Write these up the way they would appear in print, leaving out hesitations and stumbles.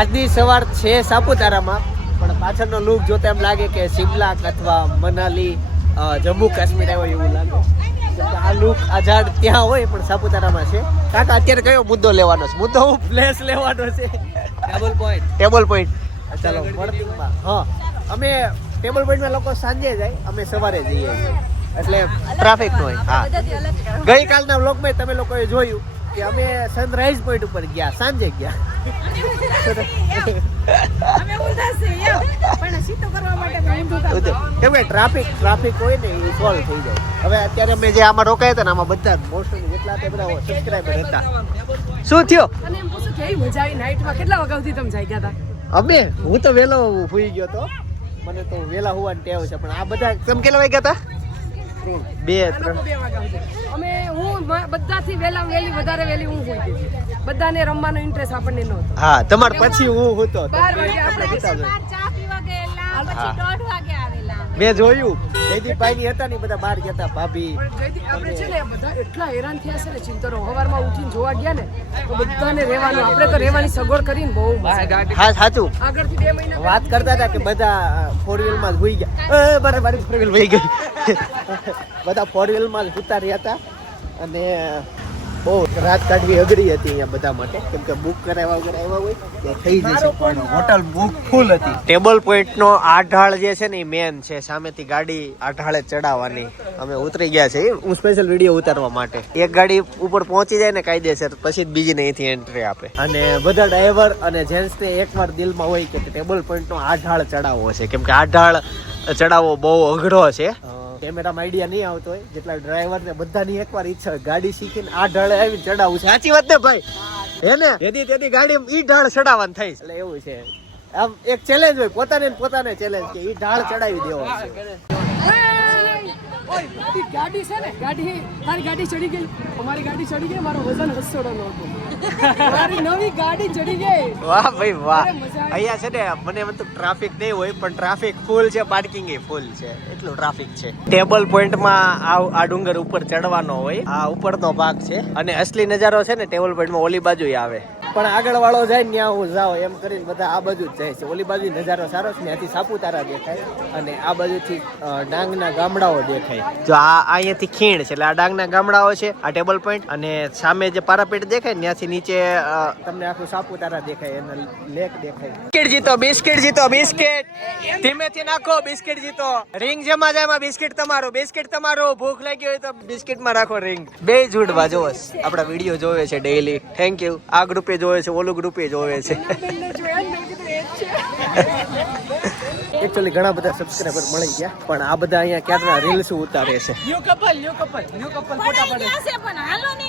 આજની સવાર છે સાપુતારામાં, પણ પાછળનો લુક જોતા એમ લાગે કે શિમલા અથવા મનાલી જમ્મુ કાશ્મીર આવ્યો એવું લાગે. આ લુક આ ઝાડ ત્યાં હોય પણ સાપુતારામાં છે. કાકા અત્યારે કયો મુદ્દો લેવાનો છે? મુદ્દો હું પ્લેસ લેવાનો છે. Table point. ચાલો વર્કિંગમાં. હા, અમે ટેબલ પોઈન્ટમાં લોકો સાંજે જાય, અમે સવારે જઈએ એટલે ટ્રાફિક ન હોય. હા, ગઈકાલના વ્લોગમાં તમે લોકોએ જોયું કે અમે સનરાઈઝ પોઈન્ટ ઉપર ગયા, સાંજે ગયા. કેમ કે ટ્રાફિક હોય ને એ સોલ્વ થઈ જાય. હવે અત્યારે અમે જે આમાં રોકાયા હતા ને આમાં બધા મોસ્ટલી જેટલા તે બધા સબસ્ક્રાઇબર હતા. શું થયો? અને એમ પૂછું કેવી મજા આવી નાઈટમાં? કેટલા વાગ્યા સુધી તમે જાગ્યા હતા? અમે હું તો વેલો સુઈ ગયો તો, મને તો વેલા હોવાની ટેવ છે. પણ આ બધા તમે કેટલા વાગ્યા હતા? 2-3 અમે હું બધાથી વધારે વેલી હું હોઈ ગઈ. બધાને રમવાનો ઇન્ટરેસ્ટ આપણને નહોતો. હા, તમાર પછી હું હતો. 12 વાગે આપણે ચા પીવા ગયેલા, પછી 1:30 વાગે આવેલા. મેં જોયું જયદીપભાઈ ની હતા ને બધા બહાર ગયા હતા. ભાભી આપણે છે ને બધા એટલા હેરાન થયા છે ને ચિંતરો. સવારમાં ઉઠીને જોવા ગયા ને તો બધાને રહેવાનું, આપણે તો રહેવાની સગવડ કરીને બહુ હા સાચું આગળથી 2 મહિના વાત કરતા હતા કે બધા 4 વ્હીલ માં જ હોઈ ગયા. મારી 4 વ્હીલ વહી ગઈ. બધા 4 વ્હીલ માં જ ઉતા રહ્યા હતા અને બહુ રાત કાઢવી અઘરી હતી અહીંયા બધા માટે, કેમ કે બુક કરાવ્યા વગર આવ્યા હોય તે થઈ જશે. પણ હોટલ બુક ફૂલ હતી. ટેબલ પોઈન્ટ નો આ ઢાળ જે છે ને એ મેન છે. સામેથી ગાડી આ ઢાળે ચડાવવાની. અમે ઉતરી ગયા છે હું સ્પેશિયલ વિડીયો ઉતારવા માટે. એક ગાડી ઉપર પહોંચી જાય ને કાયદેસર, પછી જ બીજી અહીંથી એન્ટ્રી આપે. અને બધા ડ્રાઈવર અને જેન્ટ્સ ને એકવાર દિલમાં હોય કે ટેબલ પોઈન્ટ નો આ ઢાળ ચડાવવો છે, કેમ કે આ ઢાળ ચડાવવો બહુ અઘરો છે. કેમેરામાં આઈડિયા નહીં આવતો હોય, જેટલા ડ્રાઈવર ને બધાની એકવાર ઈચ્છા હોય ગાડી શીખીને આ ઢાળે આવીને ચડાવવું છે. સાચી વાત ને ભાઈ? હે ને? તેથી ગાડી ઈ ઢાળ ચડાવવાનું થાય. એટલે એવું છે, આમ એક ચેલેન્જ હોય, પોતાને ચેલેન્જ કે ઈ ઢાળ ચડાવી દેવો છે. ગાડી છે ને, તારી ગાડી ચડી ગઈ, અમારી ગાડી ચડી ગઈ, મારો વજન 800 નો હતો. મારી નવી ગાડી ચડી ગઈ. વાહ ભાઈ વાહ. અહીંયા છે ને મને મતલબ ટ્રાફિક નહીં હોય, પણ ટ્રાફિક ફૂલ છે, પાર્કિંગ એ ફૂલ છે, એટલું ટ્રાફિક છે. ટેબલ પોઈન્ટ માં આ ડુંગર ઉપર ચડવાનો હોય, આ ઉપરનો ભાગ છે. અને અસલી નજારો છે ને ટેબલ પોઈન્ટ માં ઓલી બાજુ આવે, પણ આગળ વાળો જાય ને ત્યાં હું જાઉં એમ કરીને બધા આ બાજુ જ જાય છે. ઓલી બાજુ નજારો સારો છે, ત્યાંથી સાપુતારા દેખાય અને આ બાજુથી ડાંગના ગામડાઓ દેખાય. જો આ અહીંયાથી ખીણ છે એટલે આ ડાંગના ગામડાઓ છે, આ ટેબલ પોઈન્ટ. અને સામે જે પારાપીટ દેખાય ને ત્યાંથી નીચે તમને આખું સાપુતારા દેખાય, એના લેક દેખાય. બિસ્કિટ જીતો બિસ્કિટ ધીમેથી નાખો. બિસ્કિટ જીતો. રિંગ જેમાં જાય એમાં બિસ્કિટ તમારું. ભૂખ લાગી હોય તો બિસ્કિટ માં રાખો રિંગ. બે જુડવા જોવે આપડા વિડીયો જોવે છે ડેઈલી. Thank you. આ ગ્રુપે જોવે છે, ઓલું ગ્રુપે જોવે છે. એકચ્યુઅલી ઘણા બધા સબસ્ક્રાઇબર મળી ગયા, પણ આ બધા અહીંયા ક્યાંના રીલ્સ ઉતારે છે. ન્યુ કપલ ફોટા પાડે છે. પણ હાલો ને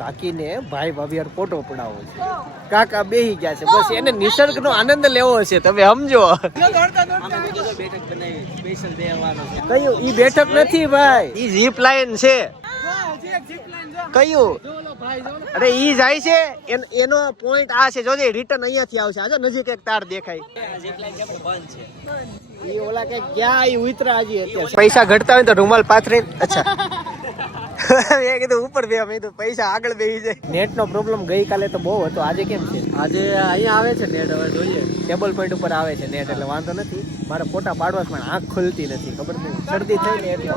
કાકીને ભાઈ ભાભી ફોટો પડાવો છે. કાકા બેહી ગયા છે, બસ એને નિસર્ગનો આનંદ લેવો છે. તમે સમજો. કયું ઈ બેઠક નથી ભાઈ, ઈ ઝીપ લાઈન છે. કયું? અરે ઈ જાય છે, એનો પોઈન્ટ આ છે. જોજે રિટર્ન અહીંયાથી આવશે. આજો નજીક એક તાર દેખાય. ઈ ઓલા કે ગયા ઈ ઉતરા હજી અત્યારે. પૈસા ઘટતા હોય તો રૂમાલ પાથરી. અચ્છા મેં કીધું ઉપર બે, મેં કીધું પૈસા આગળ બેસી જાય. નેટ નો પ્રોબ્લેમ ગઈકાલે તો બહુ હતો, આજે કેમ છે? આજે અહીંયા આવે છે નેટ. હવે જોઈએ, ટેબલ પોઈન્ટ ઉપર આવે છે નેટ એટલે વાંધો નથી. મારે ફોટા પાડવા પણ આંખ ખુલતી નથી, ખબર નહીં, શરદી થઈ ને એટલે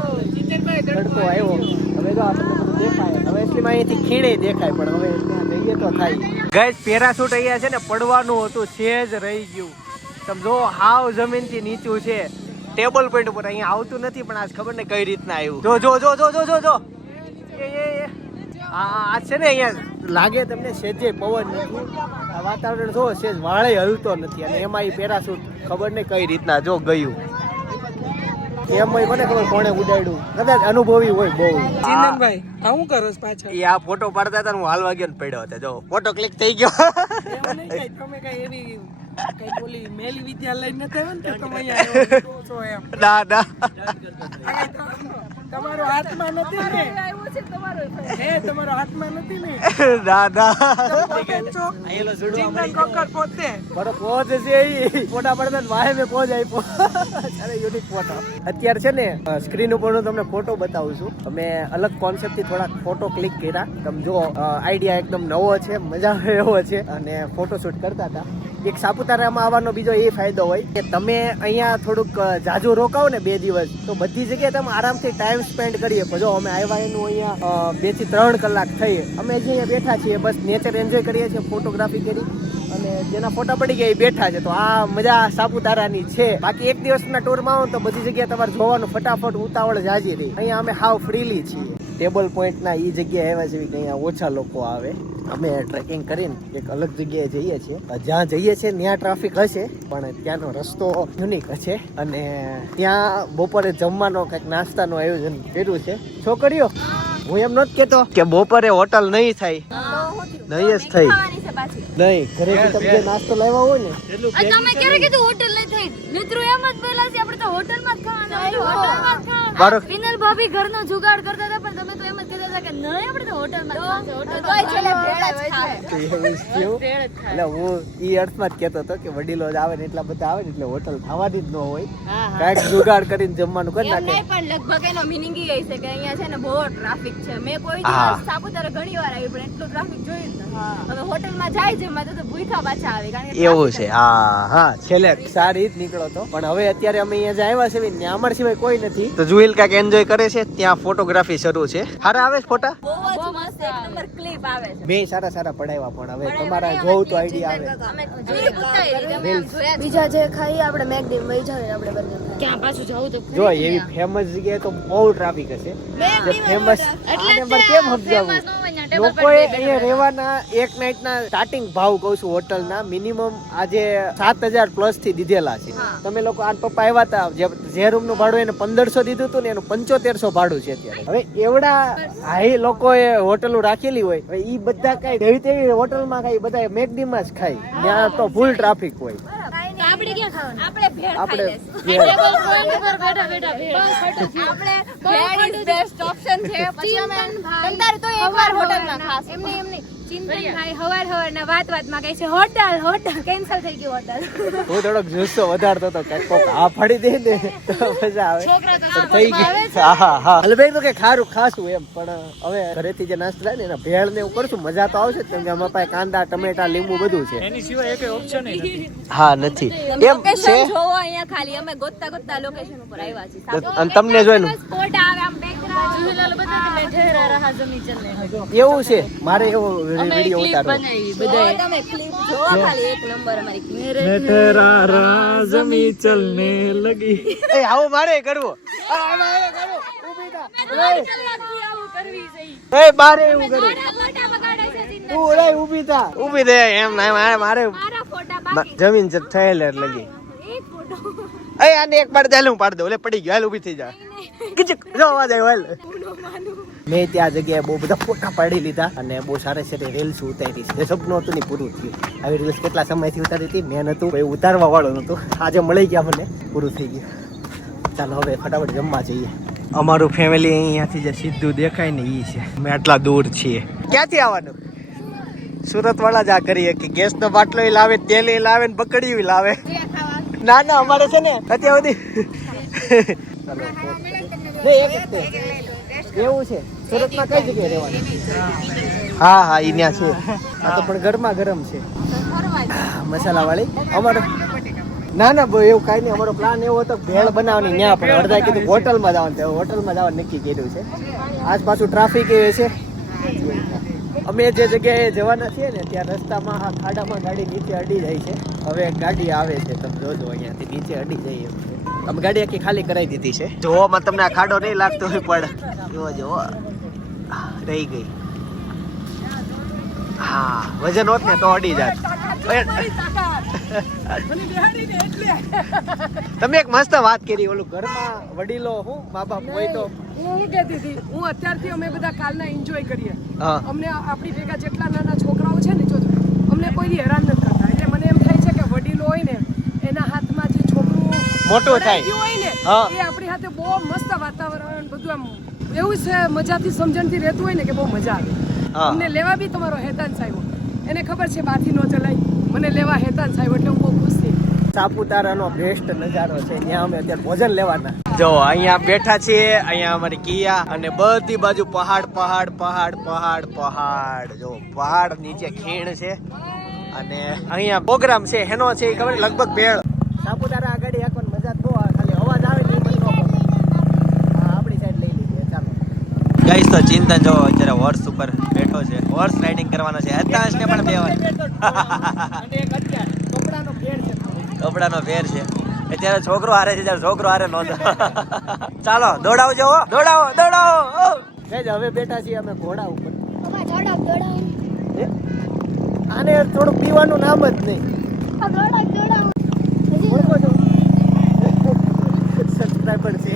તડકો આવ્યો. હવે જો આપણને બધું દેખાય. હવે એટલી અહીંયાથી ખીણે દેખાય, પણ હવે ત્યાં જઈએ તો થાય. ગાઈસ પેરાશૂટ અહીંયા છે ને પડવાનું હતું, સેજ રહી ગયું. તમે જો હાવ જમીનથી નીચું છે. ટેબલ પોઈન્ટ ઉપર અહીંયા આવતું નથી, પણ આજ ખબર ને કઈ રીતના આવ્યું. જો આ છે ને અહીંયા લાગે તમને સેજે પવન નથી. આ વાતાવરણ જો સેજ વાળે હલતો નથી, અને એમાં એ પેરાશૂટ ખબર ને કઈ રીતના જો ગયું. એમ મને ખબર કોણે ઉડાડ્યું, કદાચ અનુભવી હોય બહુ. ચિંતનભાઈ આ હું કરસ પાછા? એ આ ફોટો પાડતા હતા, હું હાલવા ગયો ને પડ્યો હતો. જો ફોટો ક્લિક થઈ ગયો. તમે કઈ એવી કઈ બોલી મેલી વિદ્યાલય નથી આવ્યો ને કે તમે અહીંયા છો એમ? ના તમારો હાથમાં નથી ને? હે તમારો હાથમાં નથી ને? દાદા આયેલો જોડવા મળી કોકર પોતે બરો પોઝ છે ઈ ફોટા પડતા વાહે મે પોઝ આપ્યો. અરે યુનિક ફોટો. અત્યારે છે ને સ્ક્રીન ઉપરનો તમને ફોટો બતાવું છું. અમે અલગ કોન્સેપ્ટ થી થોડા ફોટો ક્લિક કર્યા. તમે જો આઈડિયા એકદમ નવો છે, મજા આવે એવો છે, અને ફોટો શૂટ કરતા હતા. એક સાપુતારામાં આવવાનો બીજો એ ફાયદો હોય કે તમે અહીંયા થોડુંક જાજુ રોકાવો ને 2 દિવસ તો બધી જગ્યાએ તમે આરામથી ટાઈમ સ્પેન્ડ કરીએ. જો અમે આવ્યા એનું અહીંયા 2 થી 3 કલાક થઈ. અમે જે અહીંયા બેઠા છીએ બસ નેચર એન્જોય કરીએ છીએ, ફોટોગ્રાફી કરી અને જેના ફોટા પડી ગયા એ બેઠા છે. તો આ મજા સાપુતારાની છે. બાકી એક દિવસના ટૂરમાં આવો તો બધી જગ્યાએ તમારે જોવાનું ફટાફટ ઉતાવળ જાજી રહી. અહીંયા અમે હાવ ફ્રીલી છીએ. ટેબલ પોઈન્ટના એ જગ્યાએ આવ્યા છે કે અહીંયા ઓછા લોકો આવે. અમે ટ્રેકિંગ કરીને એક અલગ જગ્યાએ જઈએ છીએ. જ્યાં જઈએ છીએ ત્યાં ટ્રાફિક હશે પણ ત્યાંનો રસ્તો યુનિક હશે અને ત્યાં બપોરે જમવાનો કંઈક નાસ્તાનું આયોજન કર્યું છે. છોકરીઓ હું એમ નથી કેતો કે બપોરે હોટલ નહીં થાય, નહીં જ થઈ નહીં. ઘરેથી તમે નાસ્તો લાવ્યા હોય ને તમે ક્યારે કીધું હોટલ નહીં થઈ? મિત્રો એમ જ બોલા છે આપણે તો હોટલમાં જ ખાવાનું, હોટલમાં જ ખાવાનું. બારો વિનલ ભાભી ઘરનો જુગાડ કરતા હતા પણ તમે તો એમ જ કહેતા હતા કે નહીં આપણે તો હોટલમાં જ ખાવાનું, હોટલમાં છેલ્લે ભેળ જ ખાય. એવું થયું. એટલે હું ઈ અર્થમાં જ કેતો હતો કે વડીલો જ આવે ને એટલા બધા આવે ને એટલે હોટલ ખાવાની જ ન હોય, કાંઈક જુગાડ કરીને જમવાનું કરી નાખે. નહીં પણ લગભગ એનો મિનિંગ એ છે કે અહીંયા છે ને બહુ ટ્રાફિક છે. મેં કોઈ દિવસ સાપુતારા ઘણી વાર આવી પણ એટલું ટ્રાફિક જોયું જ નથી. હવે હોટલમાં જાય છે માં તો ભૂખા પાછા આવે કારણ કે એવું છે. હા હા છેલ્લે સારી જ નીકળો તો પણ હવે અત્યારે અમે અહીંયા જ આવ્યા છે ને અમાર સિવાય કોઈ નથી તો જુએલ કાંઈક એન્જોય કરે છે. ત્યાં ફોટોગ્રાફી શરૂ છે. સારા આવે છે ફોટા, બહુ મસ્ત એક નંબર ક્લિપ આવે છે. બે સારા સારા પડાવ્યા પણ હવે તમારા જોવું તો આઈડિયા આવે. અમે જોઈ ઉતારી તમે આમ જોયા બીજા જે ખાઈ આપણે મેકડી વહી જાય આપણે બર્ગર ક્યાં પાછું જવું તો જો એવી ફેમસ જગ્યાએ તો બહુ ટ્રાફિક હશે. જે ફેમસ આને પર કેમ સમજાવું લોકોએ અહીંયા રહેવાના એક નાઈટના સ્ટાર્ટિંગ ભાવ કહું છું હોટલના મિનિમમ આજે 7,000 પ્લસ થી દીધેલા છે. તમે લોકો આ પપ્પા આવ્યા હતા જે રૂમ નું ભાડું એને 1,500 દીધું હતું ને એનું 7500 ભાડું છે અત્યારે. હવે એવડા હાઈ લોકોએ હોટલો રાખેલી હોય હવે ઈ બધા કઈ જેવી તેવી હોટલમાં ખાઈ બધા મેકડીમાં જ ખાય. ત્યાં તો ફૂલ ટ્રાફિક હોય. આપણે ક્યાં ખાવાનું? આપણે ભેળ આપણે ખાઈ લેશું. ટેબલ પોઈન્ટ પર બેઠા બેઠા ભેળ આપણે ભેળ ઇઝ બેસ્ટ ઓપ્શન છે. પછી અમે તંતાર તો એકવાર હોટલમાં ખાસ એમની ચિંતનભાઈ હવાર વાતમાં કહે છે હોટલ કેન્સલ થઈ ગયું હોટલ. હું થોડોક જુસ્સો વધારતો હતો કે કોક આ ફાડી દે ને તો મજા આવે પણ થઈ ગઈ. હા હા હલભાઈ તો કે ખારું ખાસું એમ પણ હવે ઘરેથી જે નાસ્તો થાય ને એના ભેળ ને એવું કરશું મજા તો આવશે જ કેમ કે અમારા પાસે કાંદા ટમેટા લીંબુ બધું છે. એની સિવાય એક ઓપ્શન નથી. હા નથી એમ લોકેશન છે. જોવો અહીંયા ખાલી અમે ગોતતા લોકેશન ઉપર આવ્યા છીએ. અને તમને જોઈને સ્પોટ આવે આમ બેકગ્રાઉન્ડ જુલાલ બતા કે મેં ઠેરા રહા જમી ચલને એવું છે મારે એવો વિડિયો ઉતારો. તમે ક્લિપ જોવો ખાલી એક નંબર અમારી ક્લિપ. मैं तेरा राज़मी चलने लगी. એ આવું મારે કરવું. મારે કરવું. ઊભી થા. એ બારે એવું કરું. ફોટા બગાડે છે જીન્દા. તું ઓરે ઊભી થા. ઊભી થા એમ ના મારે મારા ફોટા બાકી જમીન જ થયેલ લગી. એક ફોટો એ આને એક પાડ દે હું પાડ દઉં ઓલે પડી ગયો હાલ ઊભી થઈ જા. કિચક જો અવાજ આવ્યો હાલ. મેં ત્યાં જગ્યાએ બહુ બધા ફોટા પાડી લીધા અને બહુ સારી સારી રીલ્સ ઉતારી છે. સપનું હતું ને પૂરું થયું. આવી રીલ્સ કેટલા સમયથી ઉતારી હતી મેં નતું કોઈ ઉતારવા વાળો નતું. આજે મળી ગયા મને પૂરું થઈ ગયું. ચાલો હવે ફટાફટ જમવા જઈએ. અમારું ફેમિલી અહીંયાથી જે સીધું દેખાય ને ઈ છે. અમે આટલા દૂર છીએ. ક્યાંથી આવવાનું? સુરત વાળા જ આ કરીએ કે ગેસ નો બાટલો લાવે, તેલ લાવે ને પકડી લાવે. ના ના અમારે છે ને અત્યાર સુધી એવું છે. સુરતમાં કઈ જગ્યાએ રહેવાનું? હા હા ઈ ન્યા છે. આ તો પણ ગરમા ગરમ છે મસાલા વાળી. અમારો ના ના બહુ એવું કાંઈ નહીં. અમારો પ્લાન એવો હતો ભેળ બનાવવાની ન્યા પણ અડધા કીધું હોટલમાં જવાનું. હોટલમાં જવાનું નક્કી કર્યું છે. આસપાસ ટ્રાફિક એ છે. અમે જે જગ્યાએ જવાના છીએ ને ત્યાં રસ્તામાં આ ખાડામાં ગાડી નીચે અડી જાય છે. હવે ગાડી આવે છે તમે જોજો અહીંયાથી નીચે અડી જાય એમ છે. અમે ગાડી આખી ખાલી કરાવી દીધી છે. જોવામાં તમને આ ખાડો નહીં લાગતો હોય પણ જોવો જોવો રહી ગઈ. હા વજન હોત ને તો અડી જાત. તમે એક મસ્ત વાત કરી ઓલું ઘરમાં વડીલો હું મા બાપ હોય તો હું કહેતી હતી હું અત્યારથી અમે બધા કાલના એન્જોય કરીએ. હા અમને આપણી ભેગા જેટલા નાના છોકરાઓ છે ને જોજો અમને કોઈ હેરાન નથી કરતા. એટલે મને એમ થાય છે કે વડીલો હોય ને એના હાથમાં જે છોકરું મોટું થાય હોય ને હા. એ આપણી હાથે બહુ મસ્ત વાતાવરણ બધું આમ એવું છે મજાથી સમજણથી રહેતું હોય ને કે બહુ મજા આવે. હા. અમને લેવા બી તમારો હેતાંશ આવ્યો. એને ખબર છે બાથી ન ચલાય મને લેવા હેતાંશ આવ્યો એટલે હું બહુ ખુશ થઈ. સાપુતારાનો બેસ્ટ નજારો છે. ત્યાં અમે અત્યારે ભોજન લેવાના. જો અહીંયા બેઠા છીએ. અહીંયા અમારી કિયા અને બધી બાજુ પહાડ પહાડ પહાડ પહાડ પહાડ. જો પહાડ નીચે ખીણ છે અને અહીંયા પ્રોગ્રામ છે એનો છે એ ખબર લગભગ ભેળ સાપુતારા આ ગાડી આખો મજા બહુ આવે, ખાલી અવાજ આવે ને એ પણ ન ગમે. હા આપણી સાઈડ લઈ લીધી ચાલો ગાઈસ. તો ચિંતન જો અત્યારે હોર્સ ઉપર બેઠો છે, હોર્સ રાઇડિંગ કરવાનો છે. હતાશ ને પણ બેવાનું અને એક અત્યારે કપડાનો ફેર છે. કપડાનો ફેર છે. અત્યારે છોકરો હારે છે, ત્યારે છોકરો હારે નો ચાલો દોડાવજો હો, દોડાવો દોડાવો. હવે બેઠા છીએ અમે ઘોડા ઉપર. આને થોડું પીવાનું નામ જ નહીં. સબસ્ક્રાઇબર છે.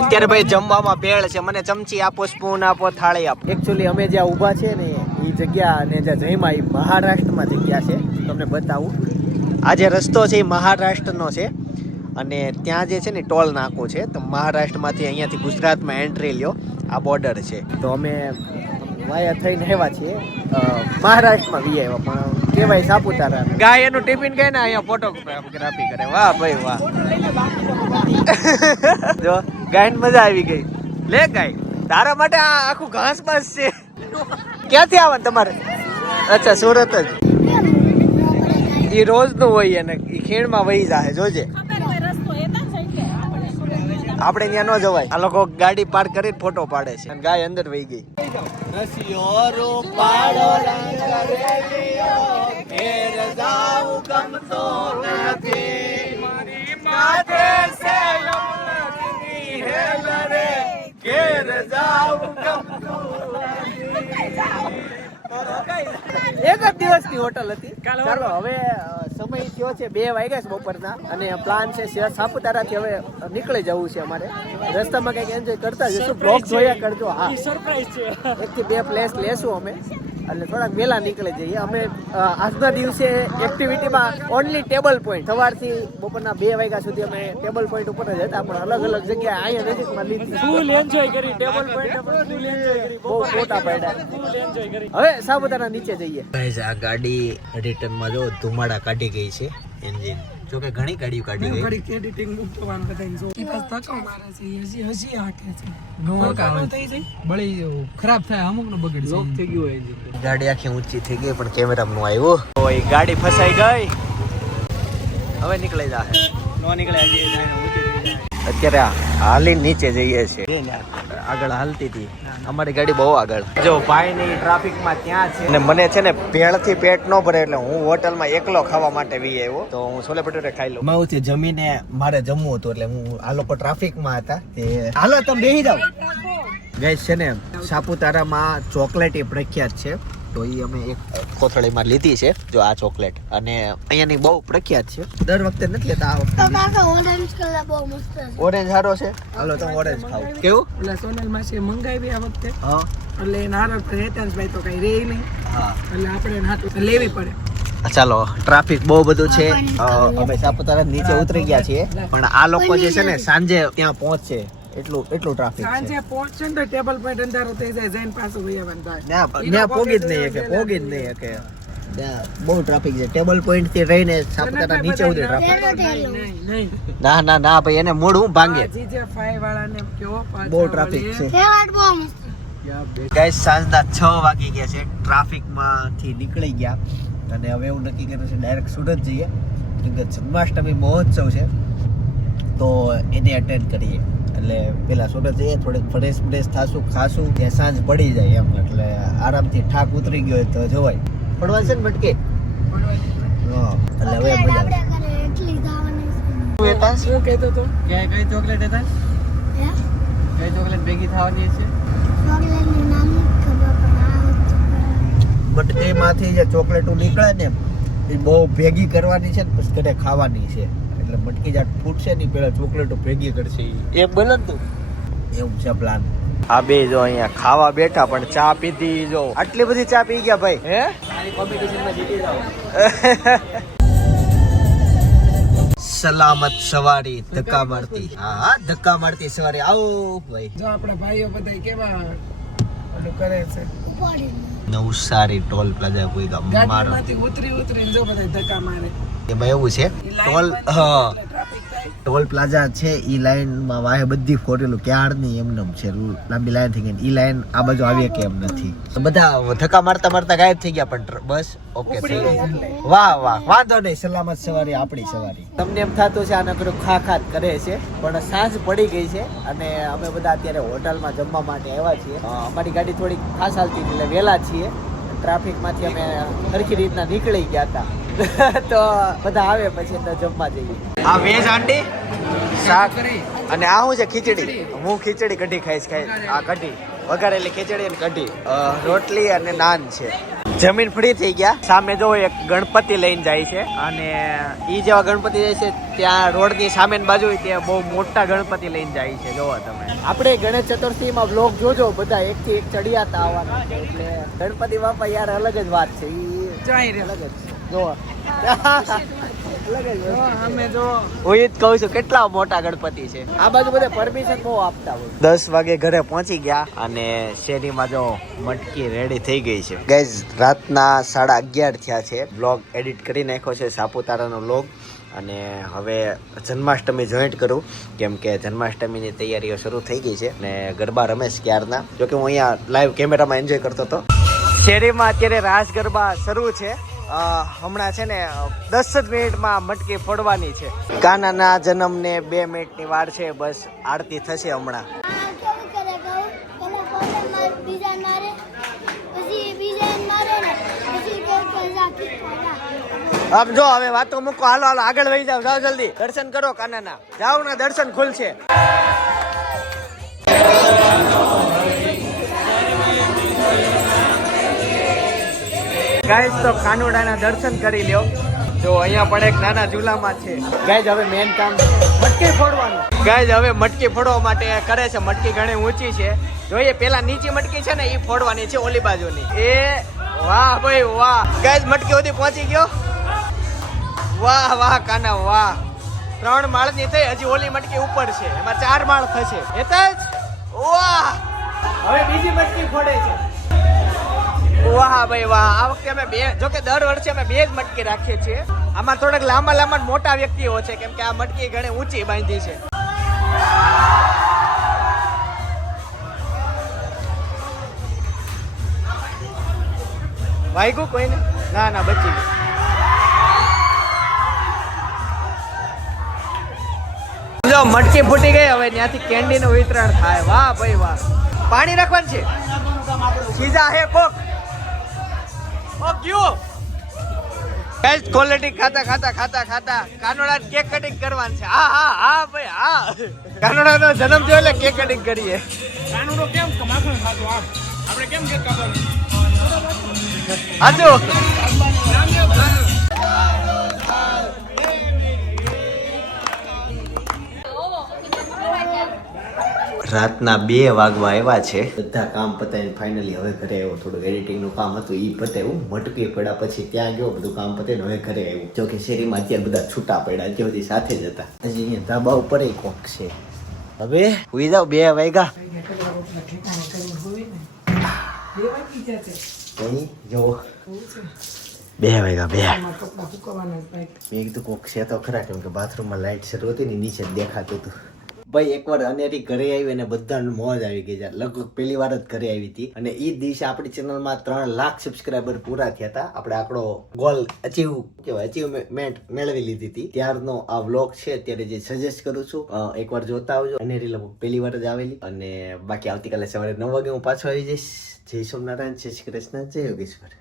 અત્યારે ભાઈ જમવામાં ભેળ છે. મને ચમચી આપો, સ્પૂન આપો, થાળી આપો. એકચ્યુઅલી અમે જ્યાં ઊભા છે ને એ જગ્યા અને જ્યાં જઈમાં એ મહારાષ્ટ્રમાં જગ્યા છે. તમને બતાવું, આ જે રસ્તો છે એ મહારાષ્ટ્રનો છે અને ત્યાં જે છે ને ટોલ નાકો છે. તો મહારાષ્ટ્રમાંથી અહીંયાથી ગુજરાતમાં એન્ટ્રી લ્યો, આ બોર્ડર છે. તો અમે વાયા થઈને આવ્યા છીએ મહારાષ્ટ્રમાં વી આવ્યા, પણ કહેવાય સાપુતારા. ગાય એનું ટિફિન કહે ને અહીંયા ફોટોગ્રાફી કરે. વાહ ભાઈ વાહ. જો ગાય મજા આવી ગઈ. લે ગાય, તારા માટે આ આખું ઘાસ બાસ છે. ક્યાંથી આવવાનું તમારે? અચ્છા સુરત જ. એ રોજ નું હોય અને એ ખીણમાં વહી જાય. જોજે આપણે ત્યાં ન જવાય. આ લોકો ગાડી પાર્ક કરી ફોટો પાડે છે અને ગાય અંદર વહી ગઈ. એક જ દિવસની હોટલ હતી. ચાલો હવે સમય થયો છે 2 વાગ્યા છે બપોરના અને પ્લાન છે સાપુતારાથી હવે નીકળી જવું છે અમારે. રસ્તામાં કંઈક એન્જોય કરતા જશું. બ્લોગ જોયા કરજો. હા સરપ્રાઈઝ છે. 1 થી 2 પ્લેસ લેશું અમે એટલે થોડાક વહેલા નીકળી જઈએ અમે. આજના દિવસે એક્ટિવિટીમાં ઓનલી ટેબલ પોઈન્ટ. સવારથી બપોરના 2 વાગ્યા સુધી અમે ટેબલ પોઈન્ટ ઉપર જ હતા, પણ અલગ અલગ જગ્યાએ અહીંયા નજીકમાં લીધી. ફૂલ એન્જોય કરી ટેબલ પોઈન્ટ આપણે ફૂલ એન્જોય કરી. બહુ ફોટા પાડ્યા. ફૂલ એન્જોય કરી. હવે સાપુતારા નીચે જઈએ. આ ગાડી રિટર્નમાં જો ધુમાડા કાઢી ગઈ છે એન્જિન. જો કે ઘણી ગાડીઓ કાઢી ગઈ. ઘડી એડિટિંગ મૂકવાનું બધાને જો એ બસ ધક્કો મારે છે. હજી હાકે છે. નો કામ થઈ જાય બળી ખરાબ થાય. અમુક નો બગડી લોક થઈ ગયું હોય. ગાડી આખી ઊંચી થઈ ગઈ પણ કેમેરામાં નો આવ્યો. ઓય ગાડી ફસાઈ ગઈ. હવે નીકળી જાય. નો નીકળે હજી અત્યારે હાલી નીચે જઈએ છે. આગળ હાલતી હતી અમારી ગાડી બહુ આગળ. જો ભાઈ ની ટ્રાફિકમાં ત્યાં છે અને મને છે ને ભેળથી પેટ ન ભરે એટલે હું હોટલમાં એકલો ખાવા માટે વી આવ્યો. તો હું છોલે ભટુરે ખાઈ લઉં. માઉથી જમીને મારે જમવું હતું એટલે હું આ લોકો ટ્રાફિકમાં હતા. હાલો તમે બેસી જાઓ. ગાઈસ છે ને સાપુતારામાં ચોકલેટ એ પ્રખ્યાત છે. તો એ અમે એક કોથળીમાં લીધી છે. જો આ ચોકલેટ અને અહીંયાની બહુ પ્રખ્યાત છે. દર વખતે નથી લેતા, આ વખતે ઓરેન્જ સારો છે. હાલો તમે ઓરેન્જ ખાઓ. કેવું? એટલે સોનલ માસી મંગાવી આ વખતે. હા એટલે નારળ હેતાંશભાઈ તો કઈ રે નહીં. હા એટલે આપણે હાથું લેવી પડે. ચાલો ટ્રાફિક બહુ બધું છે. અમે સાપુતારા નીચે ઉતરી ગયા છીએ પણ આ લોકો જે છે ને સાંજે ત્યાં પહોંચશે એટલું ટ્રાફિક છે. સાંજે પહોંચશે ને તો ટેબલ પોઈન્ટ અંધારું થઈ જાય. જઈને પાછું વૈયાવાનું થાય. ત્યાં પોગી જ નહીં શકે. બહુ ટ્રાફિક છે. ટેબલ પોઈન્ટ થી રહીને સાપુતારા નીચે ઉતરી ટ્રાફિક. નહીં ના ભાઈ એને મૂળ હું ભાંગે. જીજે 5 વાળાને કેવો બહુ ટ્રાફિક છે. ગાઈસ સાંજના 6 વાગી ગયા છે. ટ્રાફિકમાંથી નીકળી ગયા અને હવે એવું નક્કી કર્યું છે ડાયરેક્ટ સુરત જઈએ કેમ કે જન્માષ્ટમી મહોત્સવ છે તો એને અટેન્ડ કરીએ. એટલે પેલા સુરત જઈએ, થોડીક ફ્રેશ થાશું, ખાશું, ત્યાં સાંજ પડી જાય એમ. એટલે આરામથી થાક ઉતરી ગયો હોય તો જવાય. પડવા છે ને મટકે. હા એટલે હવે મજા આવે. શું કહેતો તો? કઈ ચોકલેટ હતા? કઈ ચોકલેટ ભેગી થવાની છે? મટકીમાંથી જે ચોકલેટો નીકળે ને એ બહુ ભેગી કરવાની છે ને પછી ઘરે ખાવાની છે. એટલે મટકી જાટ ફૂટશે ને પેલા ચોકલેટો ભેગી કરશે. એમ બોલો ને તું. એવું છે પ્લાન. આ બે જો અહીંયા ખાવા બેઠા પણ ચા પીધી. જો આટલી બધી ચા પી ગયા ભાઈ. હે કોમ્પિટિશનમાં જીતી જાવ. સલામત સવારી ધક્કા મારતી. હા ધક્કા મારતી સવારી. આવો ભાઈ. જો આપણા ભાઈઓ બધા કેવા ઓલું કરે છે. નવસારી ટોલ પ્લાઝા કોઈ ગામ મારો. ગાડીમાંથી ઉતરીને જો બધા ધક્કા મારે. એમાં એવું છે ટોલ. હા ટોલ પ્લાઝા છે ઈ લાઈનમાં વાહે બધી ફોરેલું ક્યારની એમનેમ છે લાંબી લાઈન થઈ ગઈ ઈ લાઈન આ બાજુ આવીએ કે એમ નથી તો બધા ધક્કા મારતા મારતા ગાયબ થઈ ગયા પણ બસ ઓકે થઈ ગઈ વાહ વાહ વાંધો નહીં સલામત સવારી આપણી સવારી તમને એમ થતું છે આને કરું ખા ખા કરે છે પણ સાંજ પડી ગઈ છે અને અમે બધા અત્યારે હોટલમાં જમવા માટે આવ્યા છીએ અમારી ગાડી થોડી ખાસ હાલતી એટલે વહેલા છીએ ટ્રાફિકમાંથી અમે સરખી રીતના નીકળી ગયા હતા તો બધા આવે પછી તો જમવા જઈએ આ વેજ આંટી શાક અને આ શું છે ખીચડી હું ખીચડી કઢી ખાઈશ આ કઢી વઘારેલી ખીચડી અને કઢી રોટલી અને નાન છે જમીન ફ્રી થઈ ગયા સામે જો એક ગણપતિ લઈને જાય છે અને ઈ જેવા ગણપતિ જાય છે ત્યાં રોડની સામેની બાજુ ત્યાં બહુ મોટા ગણપતિ લઈને જાય છે જોવો તમે આપણે ગણેશ ચતુર્થીમાં બ્લોગ જોજો બધા એકથી એક ચડિયાતા આવવાના છે એટલે ગણપતિ બાપા યાર અલગ જ વાત છે ઈ અલગ જ જોવો અમે જો હું જ કહું છું કેટલા મોટા ગણપતિ છે આ બાજુ બધા પરમિશન બહુ આપતા હોય 10 વાગે ઘરે પહોંચી ગયા અને શેરીમાં જો મટકી રેડી થઈ ગઈ છે ગાઈઝ રાતના 11:30 થયા છે બ્લોગ એડિટ કરી નાખ્યો છે સાપુતારાનો બ્લોગ અને હવે જન્માષ્ટમી જોઈન્ટ કરું કેમ કે જન્માષ્ટમીની તૈયારીઓ શરૂ થઈ ગઈ છે અને ગરબા રમેશ ક્યારના જોકે હું અહીંયા લાઈવ કેમેરામાં એન્જોય કરતો હતો શેરીમાં અત્યારે રાસ ગરબા શરૂ છે હમણાં છે ને 10 જ મિનિટમાં મટકી ફોડવાની છે કાનાના જન્મને 2 મિનિટની વાર છે બસ આરતી થશે હમણાં આમ જો હવે વાતો મૂકો હાલો હાલો આગળ વહી જાવ જાઓ જલ્દી દર્શન કરો કાનાના જાઓ ને દર્શન ખુલશે ગાઈસ તો કાનુડાના દર્શન કરી લ્યો જો અહીંયા પણ એક નાના ઝૂલામાં છે ગાઈસ હવે મેન કામ મટકી ફોડવાનું ગાઈસ હવે મટકી ફોડવા માટે કરે છે મટકી ઘણી ઊંચી છે જોઈએ પેલા નીચી મટકી છે ને એ ફોડવાની છે ઓલી બાજુની એ વાહ ભાઈ વાહ ગાઈસ મટકી સુધી પહોંચી ગયો વાહ વાહ કાના વાહ 3 માળની થઈ હજી ઓલી મટકી ઉપર છે એમાં 4 માળ થશે હેતજ વાહ હવે બીજી મટકી ફોડે છે વાહ ભાઈ વાહ આ વખતે અમે જો કે દર વર્ષે અમે 2 જ મટકી રાખીએ છીએ આમાં થોડાક લાંબા મોટા વ્યક્તિઓ છે કેમ કે આ મટકી ઘણી ઊંચી બાંધી છે વાગ્યું કોઈને ના બચી ગયું જો મટકી ફૂટી ગઈ હવે ત્યાંથી કેન્ડી નું વિતરણ થાય વાહ ભાઈ વાહ પાણી રાખવાનું છે સીઝા હે કોક બેસ્ટ ક્વોલિટી ખાતા કાનોડા કેક કટિંગ કરવાનું છે હા ભાઈ હા કાનોડા નો જન્મ થયો એટલે કેક કટિંગ કરીએ કાનોડો કેમ માખણ ખાતો આપણે કેમ કેક કાપવાનું આજો રાતના 2 વાગવા આવ્યા છે બધા કામ પતાવીને ફાઇનલી હવે ઘરે આવ્યો થોડું એડિટિંગનું કામ હતું એ પતાવ્યું મટકી પડ્યા પછી ત્યાં ગયો બધું કામ પતાવીને હવે ઘરે આવ્યું જો કે શેરીમાં અત્યારે બધા છૂટા પડ્યા અત્યાર સુધી સાથે જ હતા હજી અહીંયા ધાબા ઉપર કોક છે હવે હુઈ જાવ 2 વાગ્યા જો 2 વાગ્યા મેં કીધું કોક છે તો ખરા કેમ કે બાથરૂમમાં લાઇટ શરૂ હતી ને નીચે દેખાતું હતું ભાઈ એકવાર અનેરી ઘરે આવી અને બધાને મોજ આવી ગઈ છે લગભગ પહેલી વાર જ ઘરે આવી હતી અને એ દિવસે આપણી ચેનલમાં 3 લાખ સબસ્ક્રાઈબર પૂરા થયા હતા આપણે આપણો ગોલ અચીવમેન્ટ મેળવી લીધી હતી ત્યારનો આ વ્લોગ છે અત્યારે જે સજેસ્ટ કરું છું એકવાર જોતા આવજો અનેરી લગભગ પહેલી વાર જ આવેલી અને બાકી આવતીકાલે સવારે 9 વાગે હું પાછો આવી જઈશ જય સોમનારાયણ જય શ્રી કૃષ્ણ જય યોગેશ્વર